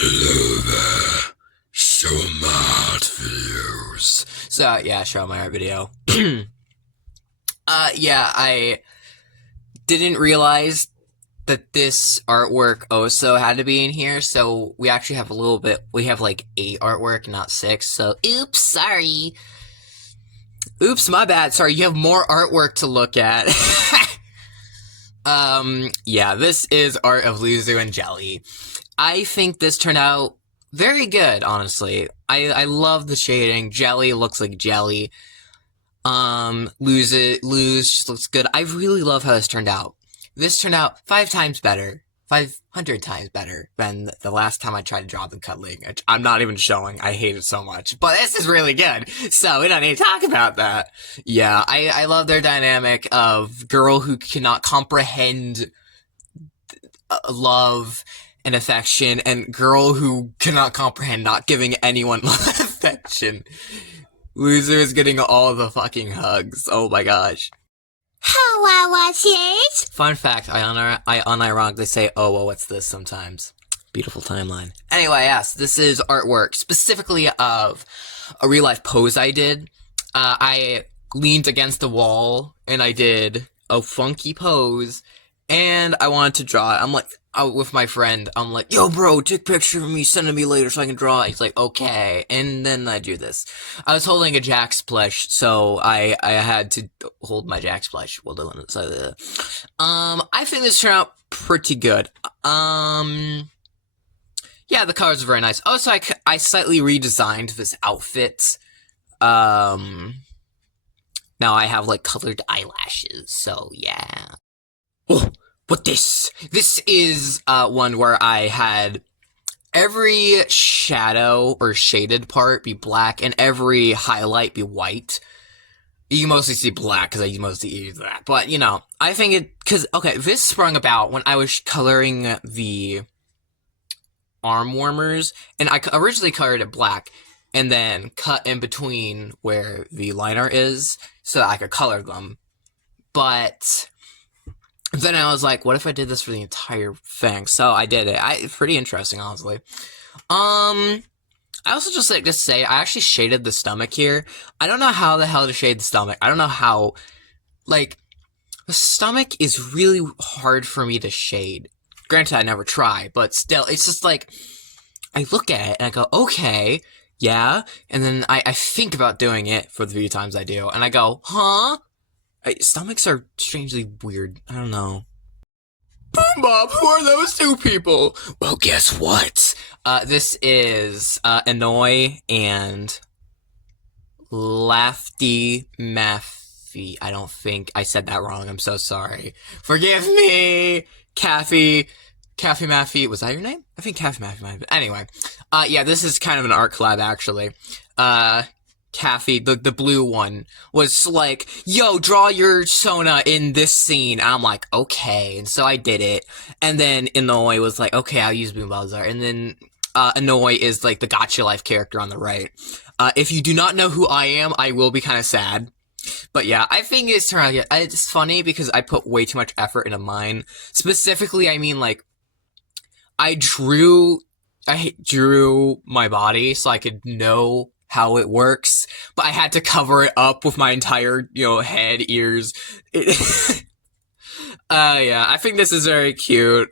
Hello there. Show my art videos. So, yeah, show my art video. Yeah, I didn't realize that this artwork also had to be in here, so we actually have we have like 8 artwork, not 6, so oops, sorry. Oops, my bad, sorry, you have more artwork to look at. Yeah, this is Art of Luzu and Jelly. I think this turned out very good, honestly. I love the shading. Jelly looks like jelly. Lose just looks good. I really love how this turned out. This turned out 5 times better. 500 times better than the last time I tried to draw them cuddling. I'm not even showing. I hate it so much. But this is really good. So we don't need to talk about that. Yeah, I love their dynamic of girl who cannot comprehend love and affection, and girl who cannot comprehend not giving anyone love and affection. Loser is getting all the fucking hugs. Oh my gosh. How I watch it? Fun fact, I unironically say, oh, well, what's this sometimes? Beautiful timeline. Anyway, yes, this is artwork, specifically of a real-life pose I did. I leaned against the wall, and I did a funky pose, and I wanted to draw it. I'm like, with my friend, I'm like, yo, bro, take a picture of me, send it to me later so I can draw it. He's like, okay. And then I do this. I was holding a Jack's plush, so I had to hold my Jack's plush while doing it. So, I think this turned out pretty good. Yeah, the colors are very nice. Also, I slightly redesigned this outfit. Now I have, like, colored eyelashes, so yeah. Oh! What this? This is one where I had every shadow or shaded part be black and every highlight be white. You can mostly see black because I mostly use that. But, you know, I think this sprung about when I was coloring the arm warmers, and I originally colored it black and then cut in between where the liner is so that I could color them. But then I was like, what if I did this for the entire thing? So I did it. It's pretty interesting, honestly. I also just like to say, I actually shaded the stomach here. I don't know how the hell to shade the stomach. I don't know how, like, the stomach is really hard for me to shade. Granted, I never try, but still, it's just like, I look at it and I go, okay, yeah. And then I think about doing it for the few times I do, and I go, huh? Stomachs are strangely weird. I don't know. Boom Bob, who are those 2 people? Well, guess what? This is Annoy and Lafty Maffy. I don't think I said that wrong. I'm so sorry. Forgive me, Kathy Maffy. Was that your name? I think Kathy Maffy might have been. Anyway, yeah, this is kind of an art collab, actually. Kathy, the blue one, was like, yo, draw your Sona in this scene. And I'm like, okay. And so I did it. And then Inouye was like, okay, I'll use Boom Bowser. And then Inouye is like the Gotcha Life character on the right. If you do not know who I am, I will be kind of sad. But yeah, I think it's turned out good. It's funny because I put way too much effort into mine. Specifically, I mean, like, I drew my body so I could know how it works, but I had to cover it up with my entire, head, ears. Yeah, I think this is very cute.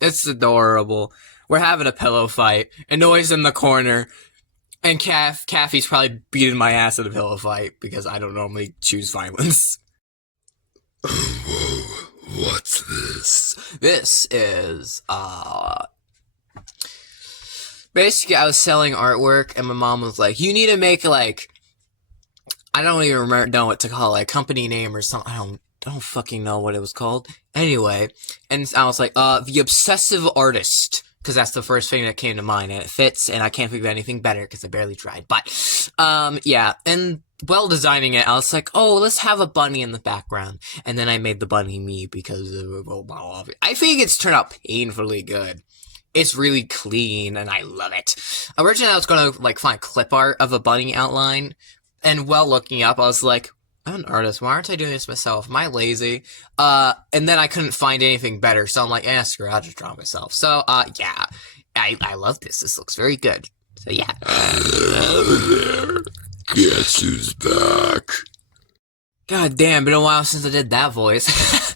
It's adorable. We're having a pillow fight. Annoy's in the corner, and Kathy's probably beating my ass at a pillow fight because I don't normally choose violence. Whoa, what's this? This is, basically, I was selling artwork, and my mom was like, you need to make, like, I don't even know what to call it, company name or something. I don't fucking know what it was called. Anyway, and I was like, the Obsessive Artist, because that's the first thing that came to mind, and it fits, and I can't think of anything better, because I barely tried. But, yeah, and while designing it, I was like, oh, let's have a bunny in the background. And then I made the bunny me, because I think it's turned out painfully good. It's really clean, and I love it. Originally, I was gonna, like, find clip art of a bunny outline, and while looking up, I was like, I'm an artist, why aren't I doing this myself? Am I lazy? And then I couldn't find anything better, so I'm like, screw it, I'll just draw myself. So, yeah. I love this. This looks very good. So yeah. Hello there. Guess who's back? God damn, been a while since I did that voice.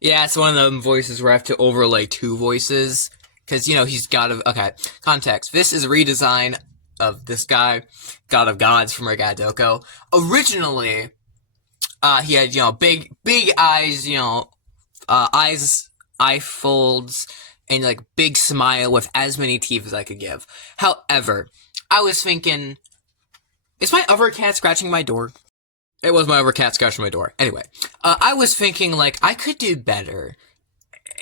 Yeah, it's one of them voices where I have to overlay two voices. Because, he's God of... Okay, context. This is a redesign of this guy, God of Gods from Regadoko. Originally, he had, big eyes, eye folds, and, big smile with as many teeth as I could give. However, I was thinking, is my other cat scratching my door? It was my other cat scratching my door. Anyway, I was thinking, I could do better.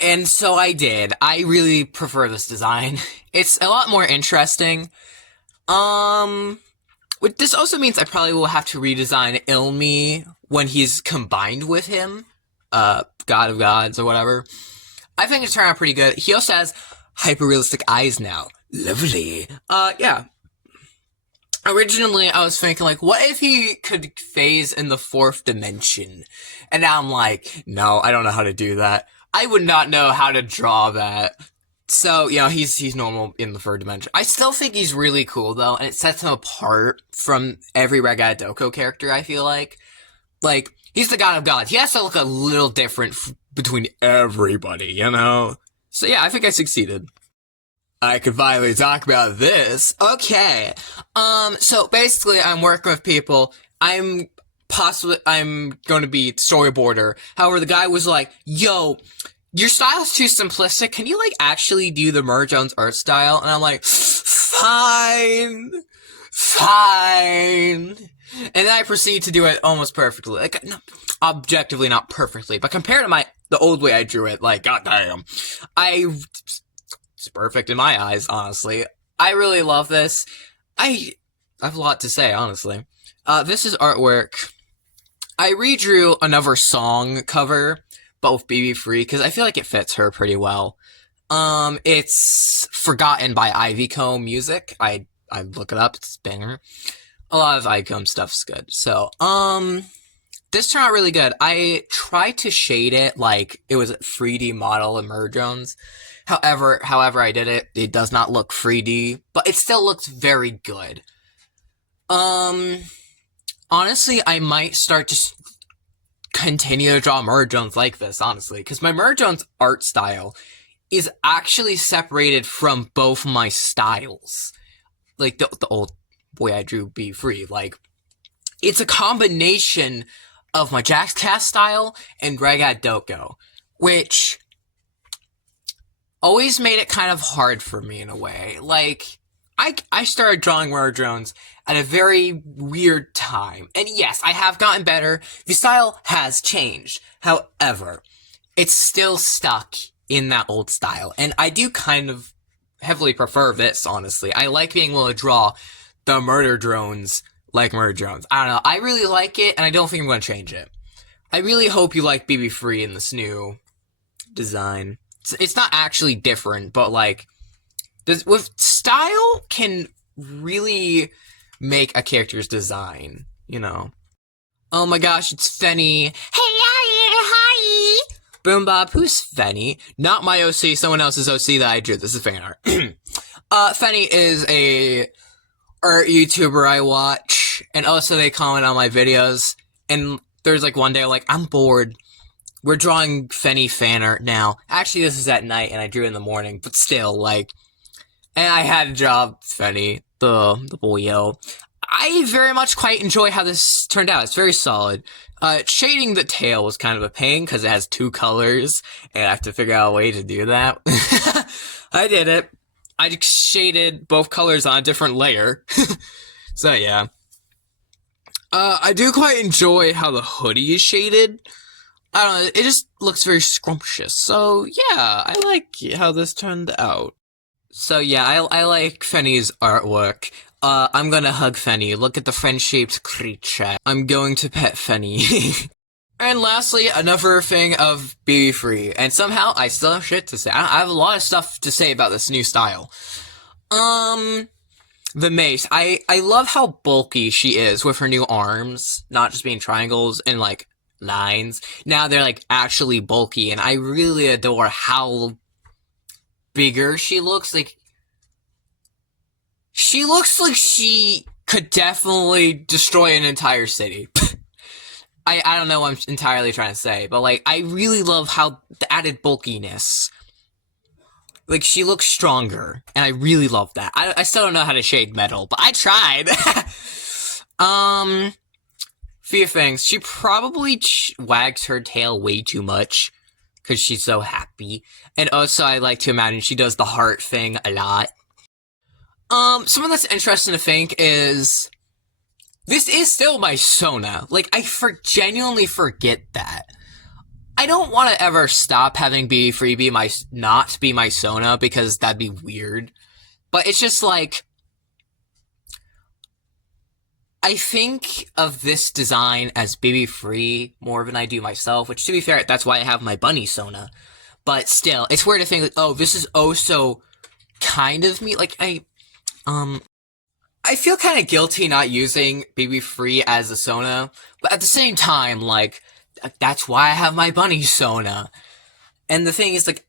And so I did. I really prefer this design. It's a lot more interesting. This also means I probably will have to redesign Ilmi when he's combined with him. God of Gods or whatever. I think it's turned out pretty good. He also has hyper-realistic eyes now. Lovely. Yeah. Originally, I was thinking, what if he could phase in the fourth dimension? And now I'm like, no, I don't know how to do that. I would not know how to draw that. So, he's normal in the third dimension. I still think he's really cool, though, and it sets him apart from every Regadoko character, I feel like. He's the God of Gods. He has to look a little different between everybody, So, yeah, I think I succeeded. I could finally talk about this. Okay. So basically I'm working with people. I'm going to be storyboarder. However, the guy was like, yo, your style's too simplistic. Can you actually do the Mer Jones art style? And I'm like, fine. And then I proceed to do it almost perfectly. No, objectively not perfectly, but compared to the old way I drew it, goddamn. It's perfect in my eyes, honestly. I really love this. I have a lot to say, honestly. This is artwork. I redrew another song cover, but with BB Free, because I feel like it fits her pretty well. It's Forgotten by Ivy Comb Music. I look it up, it's a banger. A lot of Ivy Comb stuff's good. So, this turned out really good. I tried to shade it like it was a 3D model in Mer Jones. However I did it, it does not look 3D, but it still looks very good. Honestly, I might start to continue to draw Mer Jones like this, honestly, because my Mer Jones art style is actually separated from both my styles. The old boy I drew, Be Free, it's a combination of my Jax Cast style and Regadoko, which always made it kind of hard for me in a way. I started drawing Mer Jones at a very weird time. And yes, I have gotten better. The style has changed. However, it's still stuck in that old style. And I do kind of heavily prefer this, honestly. I like being able to draw the murder drones like Murder Drones. I don't know. I really like it, and I don't think I'm going to change it. I really hope you like BB Free in this new design. It's not actually different, but with style can really make a character's design, Oh my gosh, it's Fenny. Hey, hi. Boom Bob, who's Fenny? Not my OC, someone else's OC that I drew. This is fan art. Fenny is a art YouTuber I watch, and also they comment on my videos, and there's one day I'm bored. We're drawing Fenny fan art now. Actually, this is at night, and I drew in the morning, but still, and I had to draw Fenny, the boyo. I very much quite enjoy how this turned out. It's very solid. Shading the tail was kind of a pain, because it has two colors, and I have to figure out a way to do that. I did it. I shaded both colors on a different layer. So, yeah. I do quite enjoy how the hoodie is shaded. I don't know, it just looks very scrumptious. So, yeah, I like how this turned out. So, yeah, I like Fenny's artwork. I'm gonna hug Fenny. Look at the friend-shaped creature. I'm going to pet Fenny. And lastly, another thing of Be Free. And somehow, I still have shit to say. I have a lot of stuff to say about this new style. The mace. I love how bulky she is with her new arms. Not just being triangles and, lines. Now they're, actually bulky. And I really adore how bigger she looks. She looks like she could definitely destroy an entire city. I don't know what I'm entirely trying to say, but like I really love how the added bulkiness. Like she looks stronger, and I really love that. I still don't know how to shade metal, but I tried. Few things. She probably wags her tail way too much because she's so happy, and also I like to imagine she does the heart thing a lot. Something that's interesting to think is this is still my Sona. Like, I genuinely forget that. I don't want to ever stop having BB3 not be my Sona, because that'd be weird. But it's just like, I think of this design as BB3 more than I do myself, which to be fair, that's why I have my bunny Sona. But still, it's weird to think like, oh, this is oh so kind of me. Like, I feel kind of guilty not using BB3 as a Sona, but at the same time, like, that's why I have my bunny Sona. And the thing is, like,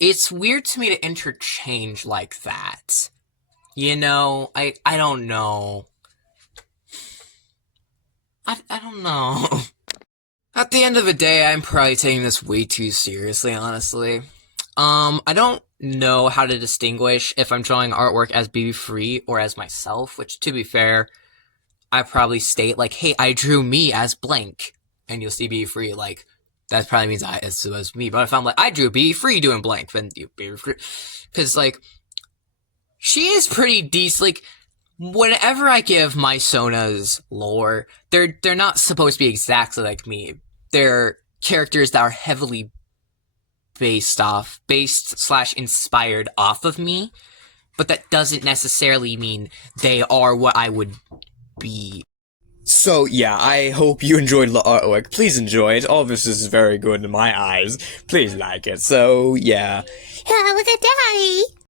it's weird to me to interchange like that. You know, I don't know. I don't know. At the end of the day, I'm probably taking this way too seriously, honestly. I don't know how to distinguish if I'm drawing artwork as BB3 or as myself, which, to be fair, I probably state, like, hey, I drew me as blank, and you'll see BB3, like, that probably means it was me. But if I'm like, I drew BB3 doing blank, then you BB3, because, like, she is pretty decent. Like, whenever I give my Sona's lore, they're not supposed to be exactly like me. They're characters that are heavily based/inspired off of me, but that doesn't necessarily mean they are what I would be. So yeah, I hope you enjoyed the artwork. Please enjoy it. All this is very good in my eyes. Please like it. So yeah. Look at Daddy.